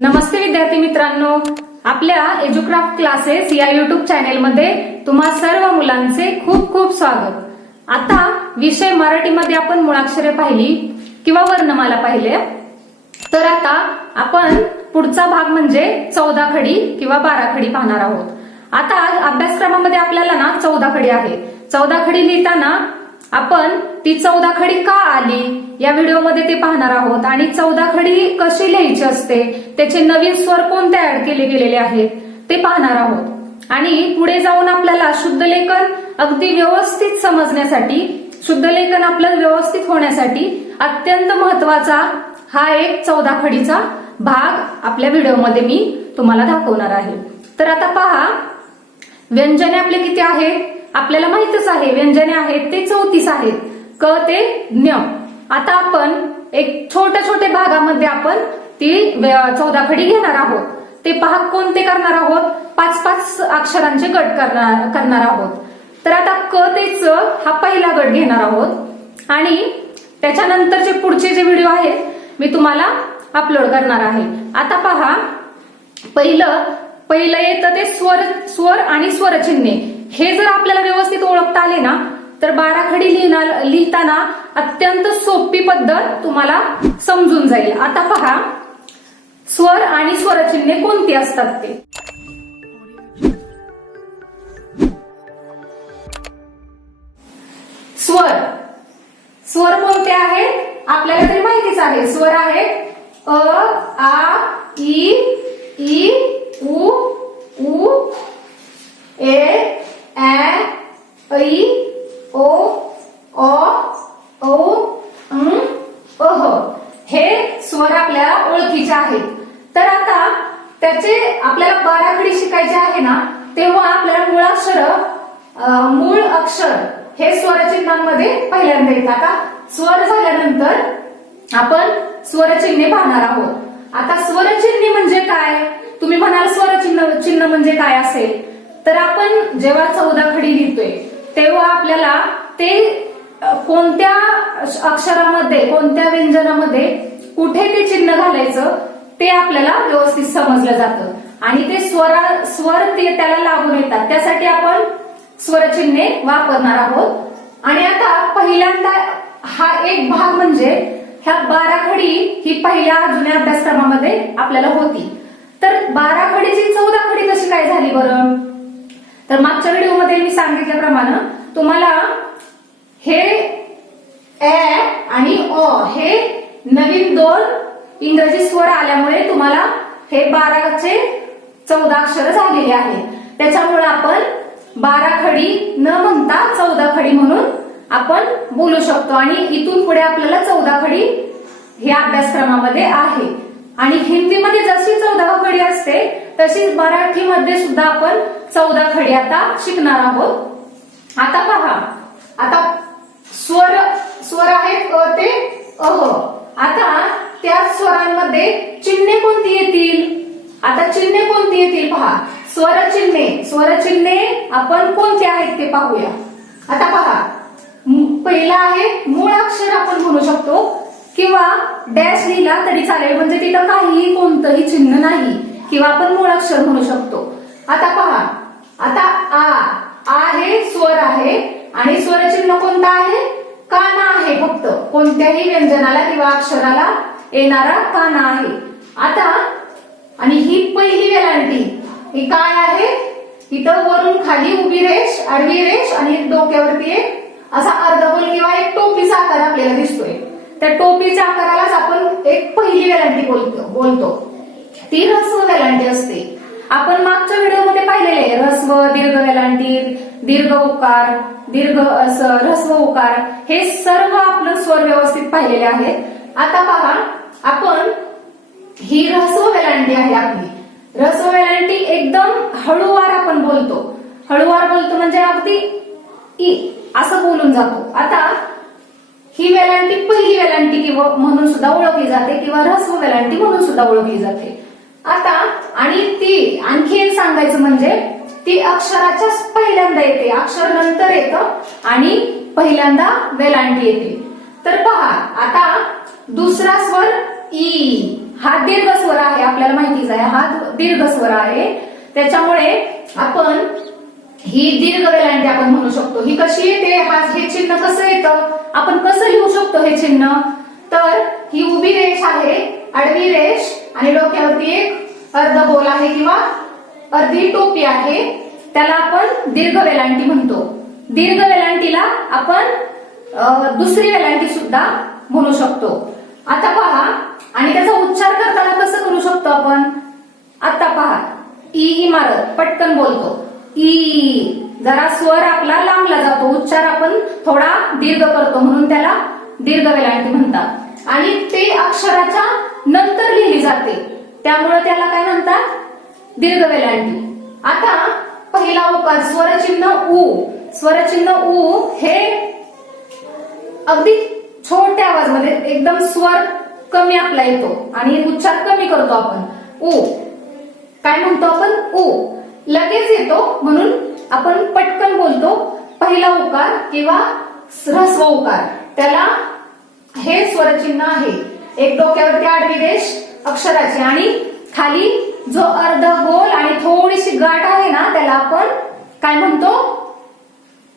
नमस्ते विद्यार्थी मित्रांनो. आपल्या एज्युक्राफ्ट क्लासेस या युट्यूब चॅनेलमध्ये तुम्हा सर्व मुलांचे खूप खूप स्वागत. आता विषय मराठीमध्ये आपण मुळाक्षरे पाहिली किंवा वर्णमाला पाहिले. तर आता आपण पुढचा भाग म्हणजे चौदा खडी किंवा बारा खडी पाहणार आहोत. आता अभ्यासक्रमामध्ये आपल्याला ना चौदा खडी आहे. चौदा खडी लिहिताना आपण ती चौदा खडी का आली? या व्हिडिओमध्ये ते पाहणार आहोत. आणि चौदा खडी कशी लिहायची असते? त्याचे नवीन स्वर कोणते ऍड केले गेलेले आहेत? ते पाहणार आहोत. आणि पुढे जाऊन आपल्याला शुद्ध लेखन अगदी व्यवस्थित समजण्यासाठी शुद्ध लेखन आपलं व्यवस्थित होण्यासाठी अत्यंत महत्त्वाचा हा एक चौदा खडीचा भाग आपल्या व्हिडिओमध्ये मी तुम्हाला दाखवणार आहे. तर आता पहा व्यंजने आपले किती आहेत आपल्याला माहितच आहे व्यंजने आहेत ते चौतीस आहेत. क ते ज्ञ आता आपण एक छोट्या छोट्या भागामध्ये आपण ती चौदा खडी घेणार आहोत. ते पहा कोणते करणार आहोत? पाच पाच अक्षरांचे गट करणार करणार आहोत. तर आता क ते च हा पहिला गट घेणार आहोत. आणि त्याच्यानंतरचे पुढचे जे व्हिडिओ आहेत मी तुम्हाला अपलोड करणार आहे. आता पहा पहिलं पहिलं येतं ते स्वर स्वर आणि स्वरचिन्हे. हे जर आपल्याला व्यवस्थित ओळखता आले ना तर बाराखडी लिहिणार लिहिताना अत्यंत सोपी पद्धत तुम्हाला समजून जाईल. आता पहा स्वर आणि स्वरचिन्हे कोणती असतात ते? स्वर. स्वर कोणते आहेत? आपल्याला तरी माहितीच आहे. स्वर आहेत अ आ ई ई उ उ ए ऍ ऐ ओ अ औ अं, अह हे स्वर आपल्याला ओळखीचे आहेत. तर आता त्याचे आपल्याला बाराखडी शिकायचे आहे ना तेव्हा आपल्याला मुळाक्षर मूळ अक्षर हे स्वरचिन्हांमध्ये पहिल्यांदा येतात का स्वर झाल्यानंतर आपण स्वरचिन्हे पाहणार आहोत. आता स्वरचिन्हे म्हणजे काय? तुम्ही म्हणाल स्वरचिन्ह चिन्ह म्हणजे काय असेल? तर आपण जेव्हा चौदा खडी लिहितोय तेव्हा आपल्याला ते कोणत्या अक्षरामध्ये कोणत्या व्यंजनामध्ये कुठे ते चिन्ह घालायचं ते आपल्याला व्यवस्थित समजलं जातं. आणि ते स्वरा स्वर ते त्याला लागून येतात. त्यासाठी आपण स्वरचिन्हे वापरणार आहोत. आणि आता पहिल्यांदा हा एक भाग म्हणजे ह्या बाराखडी ही पहिल्या जुन्या अभ्यासक्रमामध्ये आपल्याला होती. तर बाराखडीची चौदा खडी कशी काय झाली बरं? तर मागच्या व्हिडिओमध्ये मी सांगितल्याप्रमाणे तुम्हाला हे ए आणि ओ हे नवीन दोन इंग्रजी स्वर आल्यामुळे तुम्हाला हे बाराचे चौदा अक्षर झालेले आहेत. त्याच्यामुळे आपण बारा खडी न म्हणता चौदा खडी म्हणून आपण बोलू शकतो. आणि इथून पुढे आपल्याला चौदा खडी हे अभ्यासक्रमामध्ये आहे. आणि हिंदीमध्ये जशी चौदा खडी असते तशीच मराठीमध्ये सुद्धा आपण चौदा खडी आता शिकणार आहोत. आता पहा. आता स्वर स्वर आहेत अ ते अह आता त्या स्वरांमध्ये चिन्हे कोणती येतील? आता चिन्हे कोणती येतील पहा. स्वरचिन्हे स्वरचिन्हे आपण कोणते आहेत ते पाहूया. आता पहा. पहिला आहे मूळ अक्षर आपण म्हणू शकतो. किंवा डॅश लिहिला तरी चालेल. म्हणजे तिथं काहीही कोणतंही चिन्ह नाही. किंवा आपण मूळ म्हणू शकतो. आता पहा. आता आ. आ हे स्वर आहे. आणि स्वरचिन्ह कोणतं आहे? काना आहे फक्त. कोणत्याही व्यंजनाला किंवा अक्षराला येणारा काना आहे. आता आणि ही पहिली वेलांटी. ही काय आहे? इथं वरून खाली उभी रेष आडवी रेष आणि डोक्यावरती एक असा अर्धगोल किंवा एक टोपीचा आकार आपल्याला दिसतोय. त्या टोपीच्या आकारालाच आपण एक पहिली वेलांटी बोलतो बोलतो. ती ऱ्हस्व वेलांटी असते. आपण मागच्या व्हिडिओमध्ये पाहिलेले आहे ऱ्हस्व दीर्घ वेलांटी दीर्घ उकार दीर्घ ह्रस्व उकार हे सर्व आपलं स्वर व्यवस्थित पाहिलेले आहेत आता पहा आपण ही ऱ्हस्व वेलांटी आहे आपली. ऱ्हस्व वेलांटी एकदम हळूवार आपण बोलतो. हळूवार बोलतो म्हणजे अगदी ई असं बोलून जातो. आता ही वेलांटी पहिली वेलांटी किंवा म्हणून सुद्धा ओळखली जाते किंवा ऱ्हस्व वेलांटी म्हणून सुद्धा ओळखली जाते. आता आणि ती आणखी एक सांगायचं म्हणजे ती अक्षराच्या पहिल्यांदा येते. अक्षर नंतर येतं आणि पहिल्यांदा वेलांटी येते. तर पहा आता दुसरा स्वर ई. हा दीर्घ स्वर आहे आपल्याला माहितीच आहे. हा दीर्घ स्वर आहे. त्याच्यामुळे आपण ही दीर्घ वेलांटी आपण म्हणू शकतो. ही कशी येते? हा हे चिन्ह कसं येतं? आपण कसं लिहू शकतो हे चिन्ह? तर ही उभी रेष आहे आडवी रेष आणि डोक्यावरती एक अर्ध गोल आहे किंवा अर्धी टोपी आहे. त्याला आपण दीर्घ वेलांटी म्हणतो. दीर्घ वेलांटीला आपण दुसरी वेलांटी सुद्धा म्हणू शकतो. आता पहा आणि त्याचा उच्चार करताना कसं करू शकतो आपण? आता पहा ई इमारत पटकन बोलतो. ई जरा स्वर आपला लांबला जातो उच्चार आपण थोडा दीर्घ करतो म्हणून त्याला दीर्घ वेलांटी म्हणतात. आणि ते अक्षराच्या नंतर लिहिली जाते. त्यामुळे त्याला काय म्हणतात? दीर्घ वेलांटी. आता पहिला उकार स्वरचिन्ह उ. स्वरचिन्ह उ हे अगदी छोट्या आवाजमध्ये एकदम स्वर कमी आपला येतो आणि उच्चार कमी करतो आपण. उ. काय म्हणतो आपण? उ. लगेच येतो म्हणून आपण पटकन बोलतो. पहिला उकार किंवा ह्रस्व उकार. त्याला हे स्वरचिन्ह आहे. एक डोक्यावरती आडवी रेष अक्षराची आणि खाली जो अर्ध गोल आणि थोडीशी गाठ आहे ना त्याला आपण काय म्हणतो?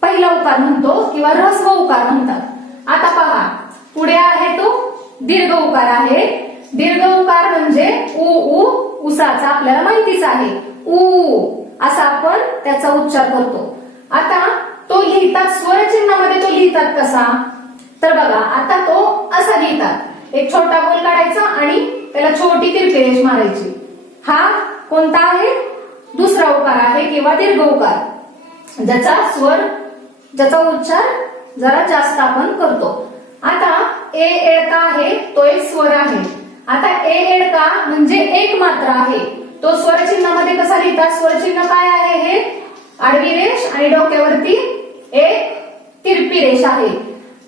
पहिला उकार म्हणतो किंवा ह्रस्व उकार म्हणतात. आता पहा. पुढे आहे तो दीर्घ उकार आहे. दीर्घ उकार म्हणजे उ उ उसाचा आपल्याला माहितीच आहे. उ असा आपण त्याचा उच्चार करतो. आता तो लिहितात स्वरचिन्हामध्ये तो लिहितात कसा? तर बघा आता तो असा लिहितात. एक छोटा गोल काढायचा आणि त्याला छोटी तिरपी मारायची. हा कोणता आहे? दुसरा उकार आहे किंवा दीर्घ उकार. ज्याचा स्वर ज्याचा उच्चार जरा जास्त आपण करतो. आता ए एडका आहे? तो एक स्वर आहे. आता ए एडका म्हणजे एक मात्रा आहे. तो स्वरचिन्हामध्ये कसा लिहितात? स्वरचिन्ह काय आहे हे? आडवी रेष आणि डोक्यावरती एक तिरपी रेष आहे.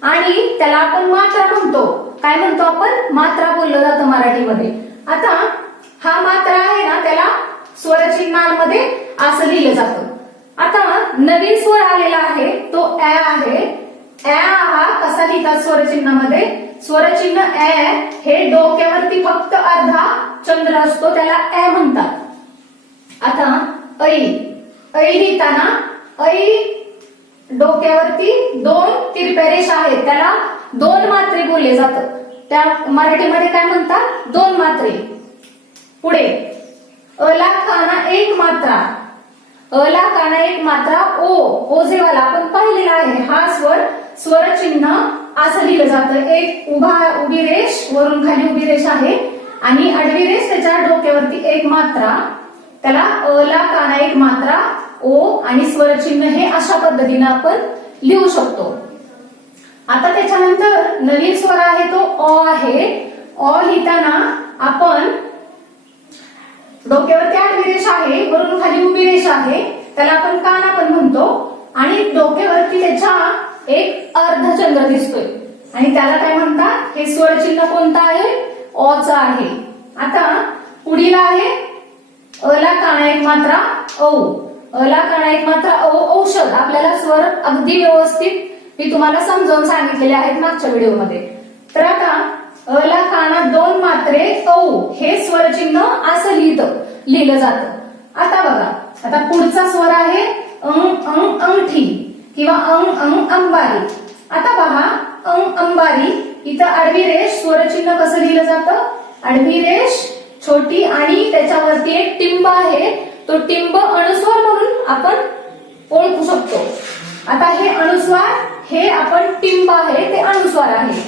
आणि त्याला आपण मात्रा म्हणतो. काय म्हणतो आपण? मात्रा बोललं जातं मराठीमध्ये. आता हा मात्रा आहे ना त्याला स्वरचिन्हांमध्ये असं लिहिलं जातं. आता नवीन स्वर आलेला आहे तो ऍ आहे. ऍ हा कसा लिहितात स्वरचिन्हामध्ये? स्वरचिन्ह ए हे डोक्यावरती फक्त अर्धा चंद्र असतो त्याला ए म्हणतात. आता ऐ. ऐ लिहिताना ऐ डोक्यावरती दोन तिरप्या रेषा आहेत त्याला दोन मात्रे बोलले जातात. त्या मराठीमध्ये काय म्हणतात? दोन मात्रे. पुढे. अला काना एक मात्रा. अला काना एक मात्रा ओ. ओझेवाला आपण पाहिलेला आहे हा स्वर स्वरचिन्ह असं लिहिलं जातं. एक उभा उभी रेष वरून खाली उभी रेष आहे आणि आडवी रेष त्याच्या डोक्यावरती एक मात्रा. त्याला अला काना एक मात्रा ओ आणि स्वरचिन्ह हे अशा पद्धतीने आपण लिहू शकतो. आता त्याच्यानंतर नवीन स्वर आहे तो अ आहे. अ लिहिताना आपण डोक्यावरती आडवी रेष आहे वरून खाली उभी रेष आहे. त्याला आपण काना पण म्हणतो. आणि डोक्यावरती त्याच्या एक अर्धचंद्र दिसतोय. आणि त्याला काय म्हणतात? हे स्वरचिन्ह कोणतं आहे? अच आहे. आता पुढील आहे अला काना एक मात्रा औ. अला काना एक मात्रा औ औषध. आपल्याला स्वर अगदी व्यवस्थित मी तुम्हाला समजावून सांगितलेले आहेत मागच्या व्हिडिओमध्ये. तर आता अला काना दोन मात्रे औ हे स्वरचिन्ह असं लिहितं लिहिलं जातं. आता बघा. आता पुढचा स्वर आहे अंग अंग अंगठी. किंवा अंग अंग अंबारी. आता पहा अंग अंबारी इथं आडवी रेष स्वरचिन्ह कसं लिहिलं जातं? आडवी रेष छोटी आणि त्याच्यावरती एक टिंब आहे. तो टिंब अणुस्वार म्हणून आपण ओळखू शकतो. आता हे अणुस्वार हे आपण टिंब आहे ते अणुस्वार आहे.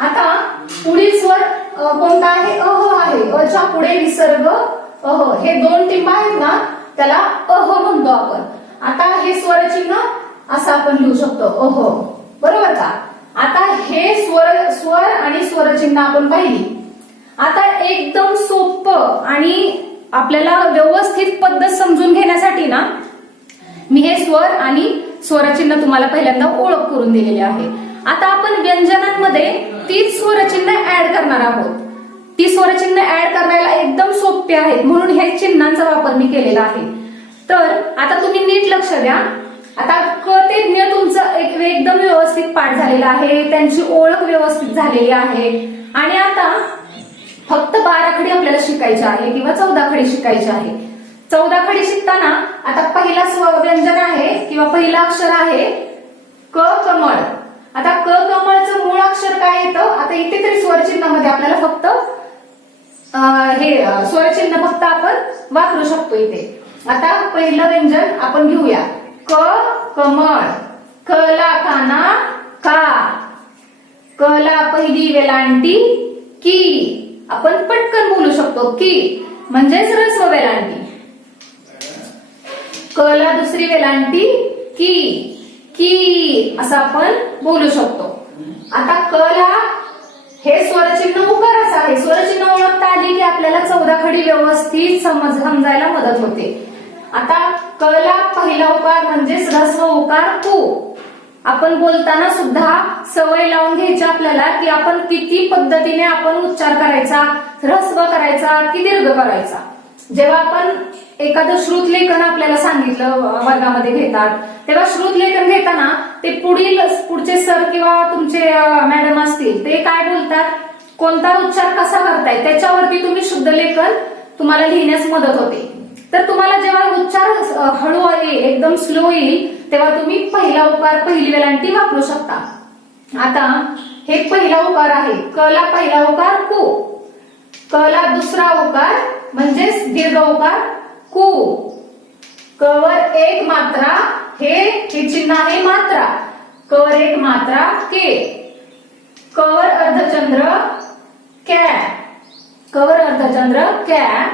आता पुढील स्वर कोणता आहे? अह आहे. अच्या पुढे विसर्ग अह हे. दोन टिंब आहेत ना त्याला अह म्हणतो आपण. आता हे स्वरचिन्ह असं आपण लिहू शकतो. ओहो. बरोबर का? आता हे स्वर स्वर आणि स्वरचिन्ह आपण पाहिली. आता एकदम सोप्प आणि आपल्याला व्यवस्थित पद्धत समजून घेण्यासाठी ना मी हे स्वर आणि स्वरचिन्ह तुम्हाला पहिल्यांदा ओळख करून दिलेली आहे. आता आपण व्यंजनांमध्ये तीच स्वरचिन्ह ऍड करणार आहोत. ती स्वरचिन्ह ऍड करायला एकदम सोपे आहेत म्हणून हे चिन्हांचा वापर मी केलेला आहे. तर आता तुम्ही नीट लक्ष द्या. आता क ते ज्ञ तुमचं एक एकदम व्यवस्थित पाठ झालेला आहे त्यांची ओळख व्यवस्थित झालेली आहे. आणि आता फक्त बारा खडी आपल्याला शिकायची आहे किंवा चौदा खडी शिकायची आहे. चौदा खडी शिकताना आता पहिला स्व व्यंजन आहे किंवा पहिला अक्षर आहे क कमळ. आता क कमळचं मूळ अक्षर काय येतं? आता इथे तरी स्वरचिन्हामध्ये आपल्याला फक्त हे स्वरचिन्ह फक्त आपण वापरू शकतो इथे. आता पहिलं व्यंजन आपण घेऊया. क कमळ. कला खाना का? कला पहिली वेलांटी की? आपण पटकन बोलू शकतो की? म्हणजेच रस्व वेलांटी. कला दुसरी वेलांटी की? की? असं आपण बोलू शकतो. आता कला हे स्वरचिन्ह उकाराचं आहे. स्वरचिन्ह ओळखता आली की आपल्याला चौदा खडी व्यवस्थित समज समजायला मदत होते. आता कला पहिला उकार म्हणजेच रस्व उकार कू. आपण बोलताना सुद्धा सवय लावून घ्यायची आपल्याला की आपण किती पद्धतीने आपण उच्चार करायचा ह्रस्व करायचा की दीर्घ करायचा. जेव्हा आपण एखादं श्रुत लेखन आपल्याला सांगितलं वर्गामध्ये घेतात तेव्हा श्रुत लेखन घेताना ते पुढील पुढचे सर किंवा तुमचे मॅडम असतील ते काय बोलतात? कोणता उच्चार कसा करताय? त्याच्यावरती तुम्ही शुद्ध लेखन तुम्हाला लिहिण्यास मदत होते. तर तुम्हाला जेव्हा उच्चार हळू येईल एकदम स्लो येईल तेव्हा तुम्ही पहिला उकार पहिली वेलांटी वापरू शकता. आता हे पहिला उकार आहे. कला पहिला उकार कु. कला दुसरा उकार म्हणजेच दीर्घ उकार कु. कवर एक मात्रा हे हे चिन्ह आहे मात्रा. कवर एक मात्रा के. कवर अर्धचंद्र कॅ. कवर अर्धचंद्र कॅ.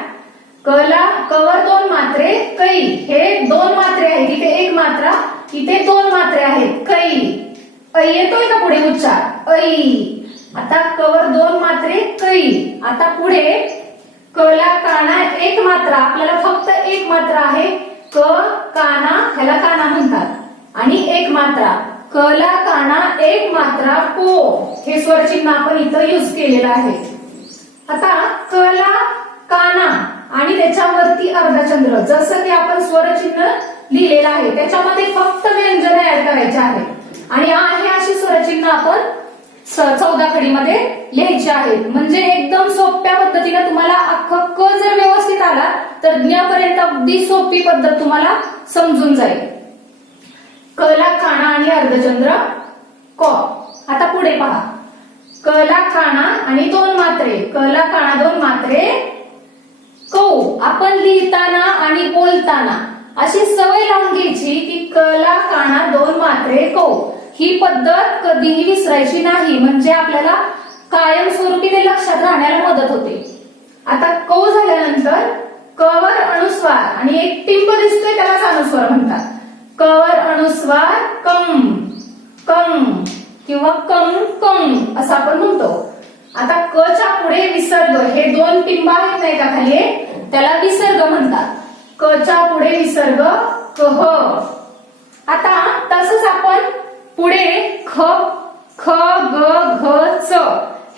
कला कवर दोन मात्रे कै हे दोन मात्रे आहेत. इथे एक मात्रा इथे दोन मात्रे आहेत. कै ऐ येतोय का पुढे उच्चार? ऐ आता कवर दोन मात्रे कै आता पुढे कला काना एक मात्रा. आपल्याला फक्त एक मात्रा आहे. क काना ह्याला काना म्हणतात. आणि एक मात्रा. कला काना एक मात्रा को. हे स्वरचिन्ह आपण इथं युज केलेलं आहे. आता त्याच्यावरती अर्धचंद्र जसं की आपण स्वरचिन्ह लिहिलेलं आहे त्याच्यामध्ये फक्त व्यंजन ऍड करायचे आहे. आणि आहे अशी स्वरचिन्ह आपण चौदा खडीमध्ये लिहायची आहेत म्हणजे एकदम सोप्या पद्धतीने तुम्हाला अख्खं क जर व्यवस्थित आला तर ज्ञापर्यंत अगदी सोपी पद्धत तुम्हाला समजून जाईल. कला खाणा आणि अर्धचंद्र क. आता पुढे पहा. कला खाणा आणि दोन मात्रे. कला खाणा दोन मात्रे कौ आपण लिहिताना आणि बोलताना. अशी सवय लावून घ्यायची की कला काना दोन मात्रे कौ ही पद्धत कधीही विसरायची नाही म्हणजे आपल्याला कायमस्वरूपी ते लक्षात राहण्याला मदत होते. आता कौ झाल्यानंतर कवर अनुस्वार आणि एक टिंब दिसतोय त्यालाच अनुस्वार म्हणतात. कवर अनुस्वार कम कम किंवा कम कम असं आपण म्हणतो. आता क च्या पुढे विसर्ग हे दोन टिंब आहेत नाही का खाली त्याला विसर्ग म्हणतात. क च्या पुढे विसर्ग कह आता तसंच आपण पुढे ख ख ग घ च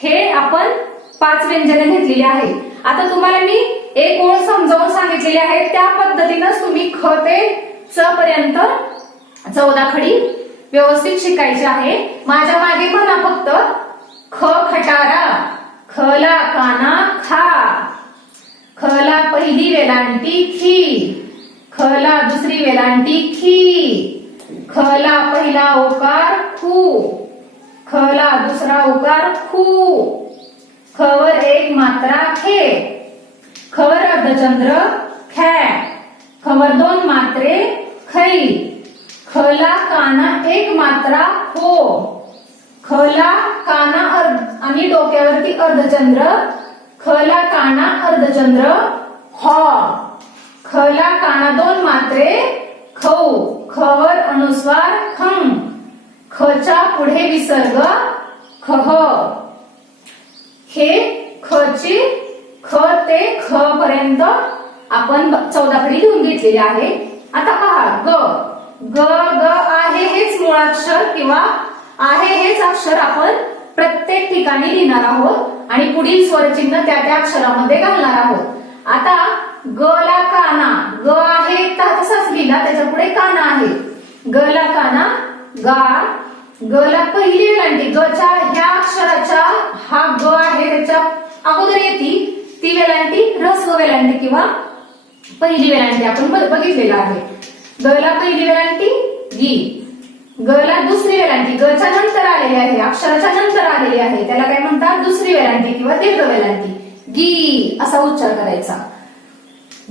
हे आपण पाच व्यंजने घेतलेली आहे आता तुम्हाला मी एक ओळ समजावून सांगितलेली आहे त्या पद्धतीनंच तुम्ही ख ते च पर्यंत चौदा खडी व्यवस्थित शिकायची आहे. माझ्या मागे म्हणा फक्त ख खटारा खला काना खा. खला पहिली वेलांटी खी. खला दुसरी वेलांटी खी. खला पहिला ओकार खू. खला दुसरा ओकार खू. खवर एक मात्रा खे. खवर अर्धचंद्र ख्या खवर दोन मात्रे खै. खला काना एक मात्रा हो. आणि डोक्यावरती अर्धचंद्र खला काना अर्धचंद्र ह खला काना दोन मात्रे खौ खवर अनुस्वार खं. खच्या पुढे विसर्ग खह. हे खची ख ते ख पर्यंत आपण चौदा खडी लिहून घेतलेली आहे. आता पहा ग. ग ग आहे हेच मुळाक्षर किंवा आहे हेच अक्षर आपण प्रत्येक ठिकाणी लिहिणार आहोत आणि पुढील स्वरचिन्ह त्या त्या अक्षरामध्ये घालणार आहोत. आता ग ला काना ग आहे ता- तसाच लिहिला त्याच्या पुढे काना आहे. ग ला काना गा ग ला पहिली वेलांटी ग च्या ह्या अक्षराच्या हा ग आहे त्याच्या अगोदर येते ती वेलांटी ऱ्हस्व वेलांटी किंवा पहिली वेलांटी आपण बघितलेला आहे. आहे गला पहिली वेलांटी गी. गला दुसरी वेलांटी. गच्या नंतर आलेली आहे अक्षराच्या नंतर आलेली आहे. त्याला काय म्हणतात? दुसरी वेलांटी किंवा दीर्घ वेलांटी. गी असा उच्चार करायचा.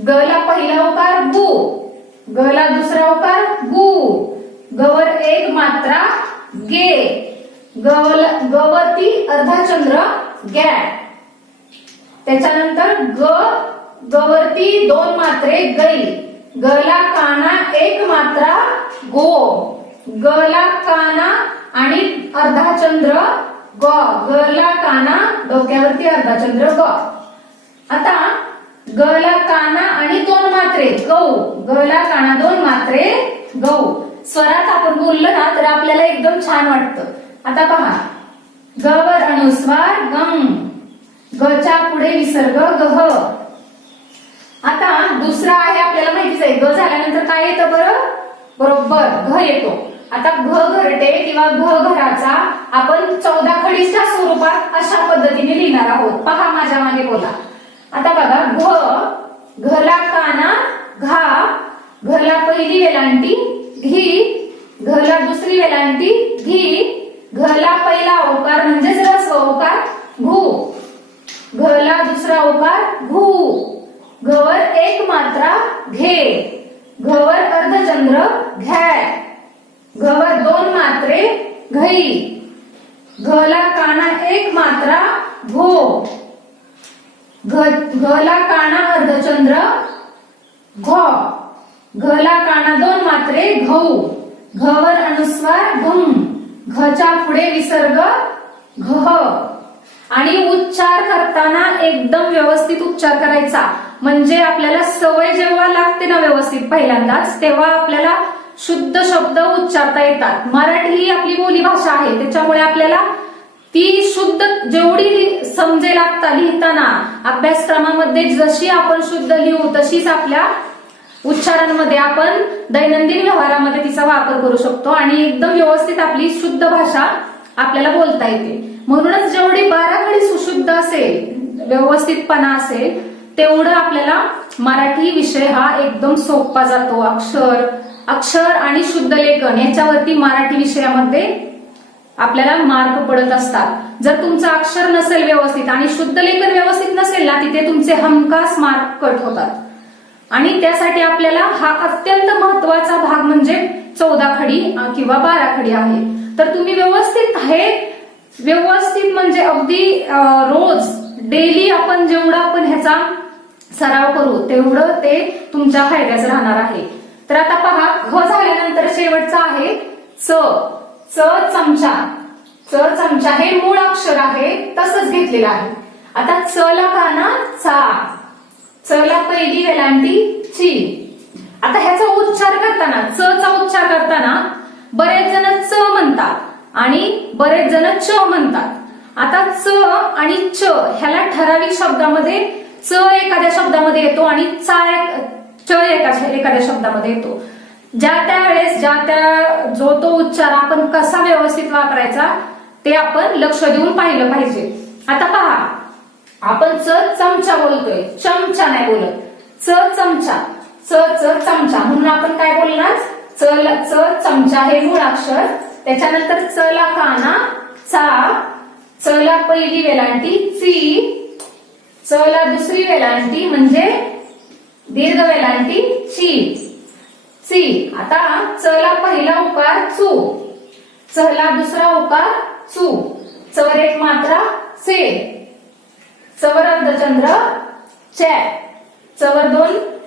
गला पहिला उकार गु. गला दुसरा उकार गु. गवर एक मात्रा गे. गवल गवती अर्धाचंद्र गॅ. त्याच्यानंतर ग गवरती दोन मात्रे गै. गला काना एक मात्रा गो. गला काना आणि अर्धाचंद्र ग. गला काना डोक्यावरती अर्धाचंद्र ग. आता गला काना आणि दोन मात्रे गौ. गला काना दोन मात्रे गौ. स्वरात आपण बोललो ना तर आपल्याला एकदम छान वाटतं. आता पहा. गवर अनुस्वार गम गच्या पुढे विसर्ग गह. आता दुसरा आहे आपल्याला माहितीच आहे. ग झाल्यानंतर काय येतं बरं? बरोबर घ येतो. आता घ घरटे किंवा घ घराचा आपण चौदा खडीच्या स्वरूपात अशा पद्धतीने लिहिणार आहोत. पहा माझ्या मागे बोला. आता बघा घ घला काना घा घरला पहिली वेलांटी घी घरला दुसरी वेलांटी घी घरला पहिला ओकार म्हणजेच रस्व ओकार घू. घला दुसरा ओकार घू. घवर एक मात्रा घे. घवर अर्धचंद्र घ्या. घवर दोन मात्रे घई. घला काना एक मात्रा घो घला काना अर्धचंद्र घ. घला काना दोन मात्रे घऊ. घवर अनुस्वार घम. घच्या पुढे विसर्ग घ. आणि उच्चार करताना एकदम व्यवस्थित उच्चार करायचा. म्हणजे आपल्याला सवय जेव्हा लागते ना व्यवस्थित पहिल्यांदाच तेव्हा आपल्याला शुद्ध शब्द उच्चारता येतात. मराठी ही आपली बोलीभाषा आहे. त्याच्यामुळे आपल्याला ती शुद्ध जेवढी समजे समजेल आता लिहिताना अभ्यासक्रमामध्ये जशी आपण शुद्ध लिहू तशीच आपल्या उच्चारांमध्ये आपण दैनंदिन व्यवहारामध्ये तिचा वापर करू शकतो आणि एकदम व्यवस्थित आपली शुद्ध भाषा आपल्याला बोलता येते. म्हणूनच जेवढी बाराखडी सुशुद्ध असेल व्यवस्थितपणा असेल तेवढं आपल्याला मराठी विषय हा एकदम सोपा जातो. अक्षर अक्षर आणि शुद्ध लेखन याच्यावरती मराठी विषयामध्ये आपल्याला मार्क पडत असतात. जर तुमचं अक्षर नसेल व्यवस्थित आणि शुद्ध लेखन व्यवस्थित नसेल ना तिथे तुमचे हमखास मार्क कट होतात. आणि त्यासाठी आपल्याला हा अत्यंत महत्त्वाचा भाग म्हणजे चौदा खडी किंवा बारा खडी आहे. तर तुम्ही व्यवस्थित हे व्यवस्थित म्हणजे अगदी रोज डेली आपण जेवढा आपण ह्याचा सराव करू तेवढं ते तुमच्या फायद्याचं राहणार आहे. तर आता पहा घ झाल्यानंतर शेवटचा आहे च. च चमचा. च चमचा हे मूळ अक्षर आहे तसंच घेतलेलं आहे. आता च ला काना चा. चला पहिली वेलांटी ची. आता ह्याचा उच्चार करताना च चा उच्चार करताना बरेच जण च म्हणतात आणि बरेच जण च म्हणतात. आता च आणि च ह्याला ठराविक शब्दामध्ये च एखाद्या शब्दामध्ये येतो आणि चा एक- च एका एखाद्या शब्दामध्ये येतो. ज्या त्या वेळेस ज्या त्या जो तो उच्चार आपण कसा व्यवस्थित वापरायचा ते आपण लक्ष देऊन पाहिलं पाहिजे. आता पहा आपण च चमचा बोलतोय. चमचा नाही बोलत. च चमचा. च च चमचा. म्हणून आपण काय बोलणार? च च चमचा हे मूळ अक्षर त्याच्यानंतर च ला काना चा च ला पहिली वेलांटी ची च ला दुसरी वेलांटी म्हणजे दीर्घ वेलांटी ची. ची. आता चला पहिला उकार चू. चला दुसरा उकार चू. चवर एक मात्रा से. चवर अर्धचंद्र चॅ. चवर दोन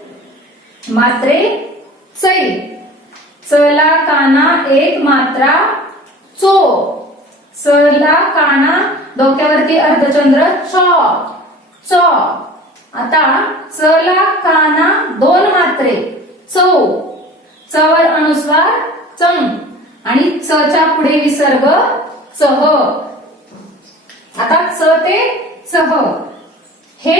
मात्रे चै. चला काना एक मात्रा चो. चला काना डोक्यावरती अर्धचंद्र च. च. आता चला काना दोन मात्रे. चौ. चवर अनुस्वार चंग आणि चच्या पुढे विसर्ग चह. आता च ते चह हे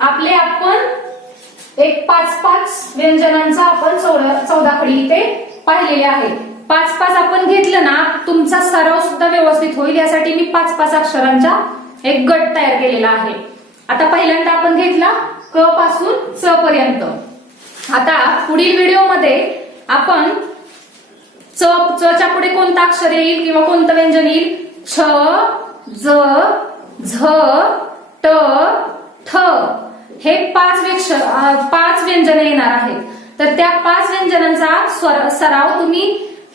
आपले आपण एक पाच पाच व्यंजनांचा आपण चौदा चौदा खडी इथे पाहिलेले आहे. पाच पाच आपण घेतलं ना तुमचा सराव सुद्धा व्यवस्थित होईल. यासाठी मी पाच पाच अक्षरांचा एक गट तयार केलेला आहे. आता पहिल्यांदा आपण घेतला क पासून च पर्यंत. आता पुढील व्हिडिओमध्ये आपण च चच्या पुढे कोणतं अक्षर येईल किंवा कोणतं व्यंजन येईल? छ ज झ ट ठ. हे पाच वेक्ष पाच व्यंजन येणार आहेत. तर त्या पाच व्यंजनांचा स्वर- सराव तुम्ही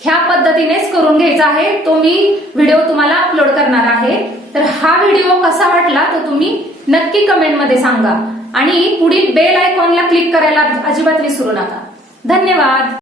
ह्या पद्धतीनेच करून घ्यायचा आहे. तो मी व्हिडिओ तुम्हाला अपलोड करणार आहे. तर हा व्हिडिओ कसा वाटला तो तुम्ही नक्की कमेंटमध्ये सांगा. आणि पुढील बेल आयकॉनला क्लिक करायला अजिबात विसरू नका. धन्यवाद.